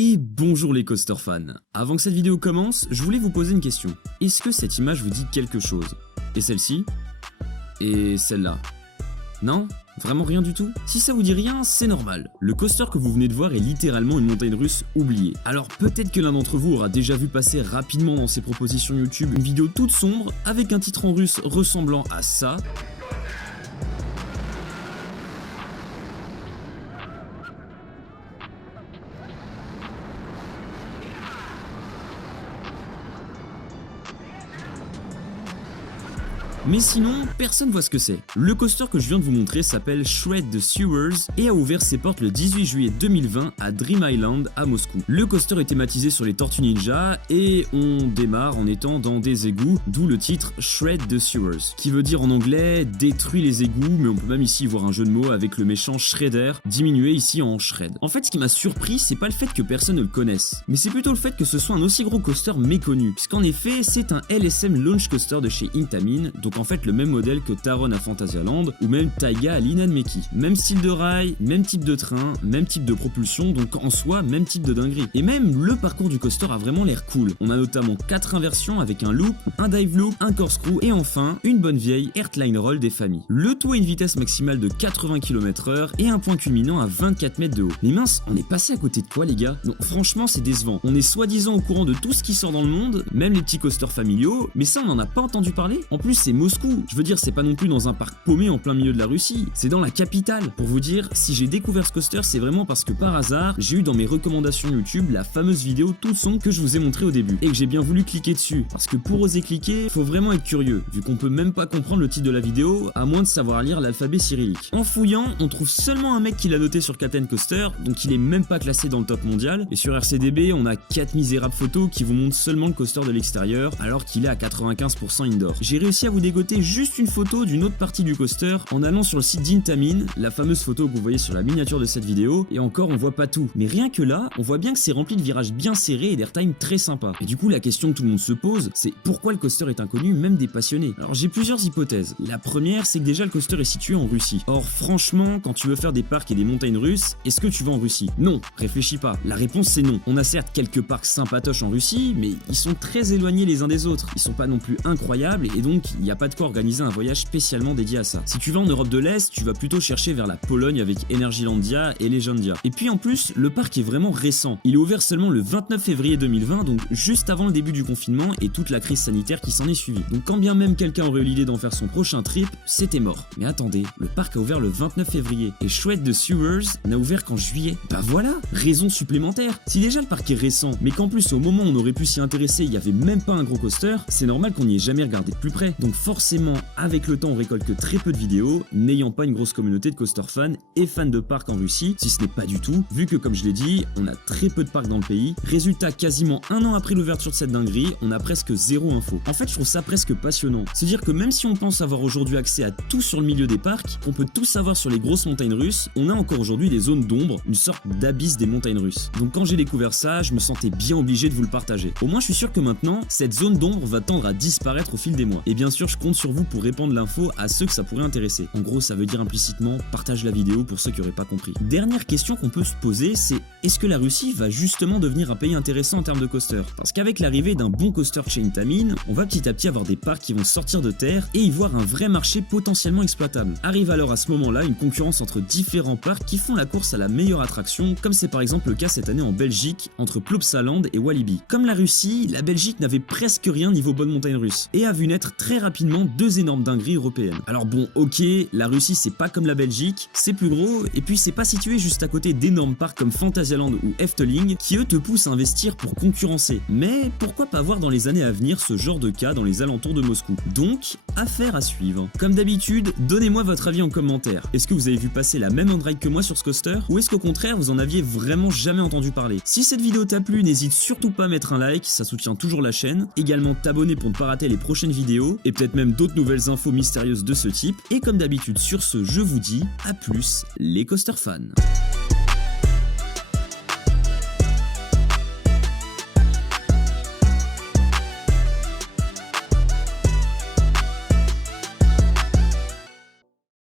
Et bonjour les coaster fans. Avant que cette vidéo commence, je voulais vous poser une question. Est-ce que cette image vous dit quelque chose? Et celle-ci? Et celle-là? Non? Vraiment rien du tout? Si ça vous dit rien, c'est normal. Le coaster que vous venez de voir est littéralement une montagne russe oubliée. Alors peut-être que l'un d'entre vous aura déjà vu passer rapidement dans ses propositions YouTube une vidéo toute sombre avec un titre en russe ressemblant à ça. Mais sinon, personne voit ce que c'est. Le coaster que je viens de vous montrer s'appelle Shred the Sewers et a ouvert ses portes le 18 juillet 2020 à Dream Island à Moscou. Le coaster est thématisé sur les Tortues Ninja et on démarre en étant dans des égouts, d'où le titre Shred the Sewers, qui veut dire en anglais détruit les égouts, mais on peut même ici voir un jeu de mots avec le méchant Shredder, diminué ici en Shred. En fait, ce qui m'a surpris, c'est pas le fait que personne ne le connaisse, mais c'est plutôt le fait que ce soit un aussi gros coaster méconnu, puisqu'en effet, c'est un LSM Launch Coaster de chez Intamin, donc en fait le même modèle que Taron à Phantasialand ou même Taiga à l'Inanmeki. Même style de rail, même type de train, même type de propulsion, donc en soi même type de dinguerie. Et même le parcours du coaster a vraiment l'air cool. On a notamment 4 inversions avec un loop, un dive loop, un corkscrew et enfin une bonne vieille Earthline Roll des familles. Le tout a une vitesse maximale de 80 km/h et un point culminant à 24 mètres de haut. Mais mince, on est passé à côté de quoi les gars? Non, franchement c'est décevant. On est soi-disant au courant de tout ce qui sort dans le monde, même les petits coasters familiaux, mais ça on n'en a pas entendu parler. En plus c'est Moscou, je veux dire c'est pas non plus dans un parc paumé en plein milieu de la Russie, c'est dans la capitale. Pour vous dire, si j'ai découvert ce coaster c'est vraiment parce que par hasard, j'ai eu dans mes recommandations YouTube la fameuse vidéo toute sombre que je vous ai montré au début, et que j'ai bien voulu cliquer dessus, parce que pour oser cliquer, faut vraiment être curieux, vu qu'on peut même pas comprendre le titre de la vidéo, à moins de savoir lire l'alphabet cyrillique. En fouillant, on trouve seulement un mec qui l'a noté sur Captain Coaster, donc il est même pas classé dans le top mondial, et sur RCDB on a 4 misérables photos qui vous montrent seulement le coaster de l'extérieur, alors qu'il est à 95% indoor. J'ai réussi à vous dégoter juste une photo d'une autre partie du coaster en allant sur le site d'Intamin, la fameuse photo que vous voyez sur la miniature de cette vidéo, et encore on voit pas tout. Mais rien que là, on voit bien que c'est rempli de virages bien serrés et d'airtime très sympa. Et du coup la question que tout le monde se pose, c'est pourquoi le coaster est inconnu même des passionnés? Alors j'ai plusieurs hypothèses. La première, c'est que déjà le coaster est situé en Russie. Or franchement, quand tu veux faire des parcs et des montagnes russes, est-ce que tu vas en Russie? Non, réfléchis pas. La réponse c'est non. On a certes quelques parcs sympatoches en Russie, mais ils sont très éloignés les uns des autres. Ils sont pas non plus incroyables et donc il n'y a pas de quoi organiser un voyage spécialement dédié à ça. Si tu vas en Europe de l'Est, tu vas plutôt chercher vers la Pologne avec Energylandia et Legendia. Et puis en plus, le parc est vraiment récent. Il est ouvert seulement le 29 février 2020, donc juste avant le début du confinement et toute la crise sanitaire qui s'en est suivie. Donc quand bien même quelqu'un aurait eu l'idée d'en faire son prochain trip, c'était mort. Mais attendez, le parc a ouvert le 29 février et Shred the Sewers n'a ouvert qu'en juillet. Bah voilà, raison supplémentaire. Si déjà le parc est récent, mais qu'en plus au moment où on aurait pu s'y intéresser, il y avait même pas un gros coaster, c'est normal qu'on n'y ait jamais regardé de plus près. Donc forcément, avec le temps on récolte que très peu de vidéos, n'ayant pas une grosse communauté de coaster fans et fans de parcs en Russie, si ce n'est pas du tout, vu que comme je l'ai dit, on a très peu de parcs dans le pays. Résultat, quasiment un an après l'ouverture de cette dinguerie, on a presque zéro info. En fait, je trouve ça presque passionnant. Se dire que même si on pense avoir aujourd'hui accès à tout sur le milieu des parcs, qu'on peut tout savoir sur les grosses montagnes russes, on a encore aujourd'hui des zones d'ombre, une sorte d'abysse des montagnes russes. Donc quand j'ai découvert ça, je me sentais bien obligé de vous le partager. Au moins, je suis sûr que maintenant, cette zone d'ombre va tendre à disparaître au fil des mois. Et bien sûr, je compte sur vous pour répandre l'info à ceux que ça pourrait intéresser. En gros, ça veut dire implicitement, partage la vidéo pour ceux qui n'auraient pas compris. Dernière question qu'on peut se poser, c'est est-ce que la Russie va justement devenir un pays intéressant en termes de coaster? Parce qu'avec l'arrivée d'un bon coaster chez Intamin, on va petit à petit avoir des parcs qui vont sortir de terre et y voir un vrai marché potentiellement exploitable. Arrive alors à ce moment-là une concurrence entre différents parcs qui font la course à la meilleure attraction, comme c'est par exemple le cas cette année en Belgique entre Plopsaland et Walibi. Comme la Russie, la Belgique n'avait presque rien niveau bonne montagne russe et a vu naître très rapidement deux énormes dingueries européennes. Alors bon, ok, la Russie c'est pas comme la Belgique, c'est plus gros et puis c'est pas situé juste à côté d'énormes parcs comme Phantasialand ou Efteling qui eux te poussent à investir pour concurrencer. Mais pourquoi pas voir dans les années à venir ce genre de cas dans les alentours de Moscou? Donc, affaire à suivre. Comme d'habitude, donnez-moi votre avis en commentaire. Est-ce que vous avez vu passer la même on-ride que moi sur ce coaster? Ou est-ce qu'au contraire vous en aviez vraiment jamais entendu parler? Si cette vidéo t'a plu, n'hésite surtout pas à mettre un like, ça soutient toujours la chaîne. Également t'abonner pour ne pas rater les prochaines vidéos et peut-être même d'autres nouvelles infos mystérieuses de ce type. Et comme d'habitude sur ce, je vous dis à plus les coaster fans.